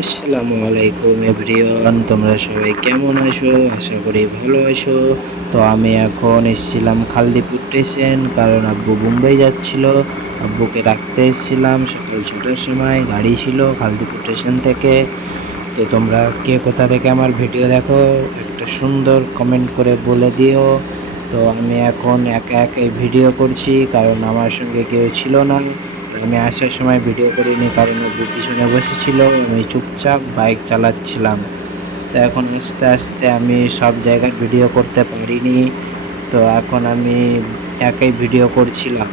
আসসালামু আলাইকুম এভরিওয়ান, তোমরা সবাই কেমন আছো? আশা করি ভালো আছো। তো আমি এখন এসেছিলাম খালদিপুর স্টেশন, কারণ আব্বু মুম্বাই যাচ্ছিল। আব্বুকে রাখতে এসেছিলাম সকাল 6টার সময়, গাড়ি ছিল খালদিপুর স্টেশন থেকে। তো তোমরা কে কোথা থেকে আমার ভিডিও দেখো একটা সুন্দর কমেন্ট করে বলে দিও। তো আমি এখন একা একাই ভিডিও করছি, কারণ আমার সঙ্গে কেউ ছিল না। আমি আসার সময় ভিডিও করিনি, কারণ আব্বু পিছনে বসেছিল, আমি চুপচাপ বাইক চালাচ্ছিলাম। তো এখন আস্তে আস্তে আমি সব জায়গায় ভিডিও করতে পারিনি। তো এখন আমি একাই ভিডিও করছিলাম।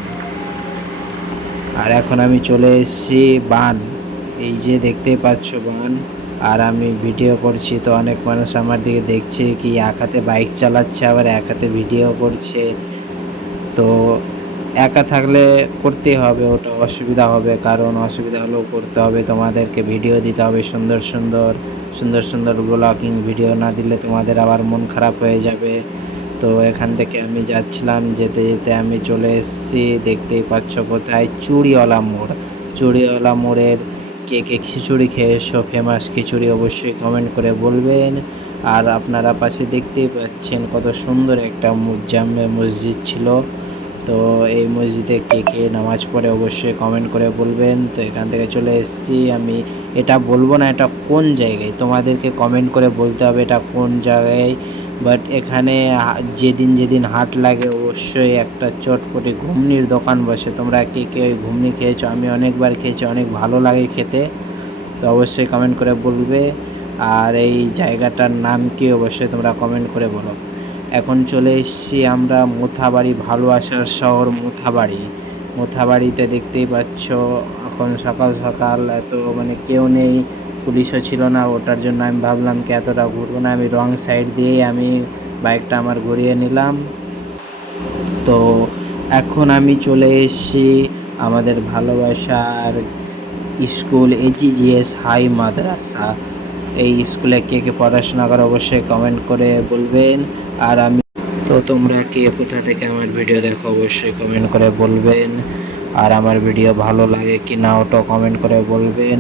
আর এখন আমি চলে এসেছি বান, এই যে দেখতেই পাচ্ছ বান। আর আমি ভিডিও করছি, তো অনেক মানুষ আমার দিকে দেখছে কি এক হাতে বাইক চালাচ্ছে আবার এক হাতে ভিডিও করছে। তো একা থাকলে করতেই হবে, ওটা অসুবিধা হবে, কারণ অসুবিধা হলেও করতে হবে। তোমাদেরকে ভিডিও দিতে হবে সুন্দর সুন্দর সুন্দর সুন্দর ব্লগিং ভিডিও না দিলে তোমাদের আবার মন খারাপ হয়ে যাবে। তো এখান থেকে আমি যাচ্ছিলাম, যেতে যেতে আমি চলে এসেছি, দেখতেই পাচ্ছ কোথায়, চুড়িওয়ালা মোড়। চুড়িওয়ালা মোড়ের কে কে খিচুড়ি খেয়েছো, ফেমাস খিচুড়ি, অবশ্যই কমেন্ট করে বলবেন। আর আপনারা পাশে দেখতেই পাচ্ছেন কত সুন্দর একটা জামে মসজিদ ছিল। তো এই মসজিদে কে কে নামাজ পড়ে অবশ্যই কমেন্ট করে বলবেন। তো এখান থেকে চলে এসেছি আমি, এটা বলবো না এটা কোন জায়গায়, তোমাদেরকে কমেন্ট করে বলতে হবে এটা কোন জায়গায়। বাট এখানে যেদিন যেদিন হাট লাগে অবশ্যই একটা চটপটি ঘুগনির দোকান বসে। তোমরা কে কে ওই ঘুগনি খেয়েছো? আমি অনেকবার খেয়েছি, অনেক ভালো লাগে খেতে। তো অবশ্যই কমেন্ট করে বলবে। আর এই জায়গাটার নাম কি অবশ্যই তোমরা কমেন্ট করে বলো। এখন চলে এসেছি আমরা মোথাবাড়ি, ভালোবাসার শহর মোথাবাড়ি। মোথাবাড়িতে দেখতেই পাচ্ছ এখন সকাল সকাল এত কেউ নেই, পুলিশও ছিল না, ওটার জন্য আমি ভাবলাম কি এতটা ঘুরবো না, আমি রং সাইড দিয়েই আমি বাইকটা আমার ঘুরিয়ে নিলাম। তো এখন আমি চলে এসেছি আমাদের ভালোবাসার স্কুল এইচজিএস হাই মাদ্রাসা। এই স্কুলে কে কে পড়াশোনা করে অবশ্যই কমেন্ট করে বলবেন। আর আমি, তো তোমরা কে কোথা থেকে আমার ভিডিও দেখো অবশ্যই কমেন্ট করে বলবেন। আর আমার ভিডিও ভালো লাগে কি না ওটাও কমেন্ট করে বলবেন,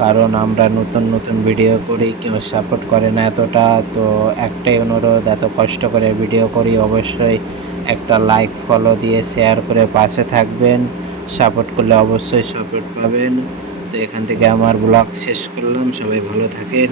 কারণ আমরা নতুন নতুন ভিডিও করি, কেউ সাপোর্ট করে না এতটা। তো একটাই অনুরোধ, এত কষ্ট করে ভিডিও করি, অবশ্যই একটা লাইক ফলো দিয়ে শেয়ার করে পাশে থাকবেন। সাপোর্ট করলে অবশ্যই সাপোর্ট পাবেন। তো এখান থেকে আমার ব্লগ শেষ করলাম, সবাই ভালো থাকেন।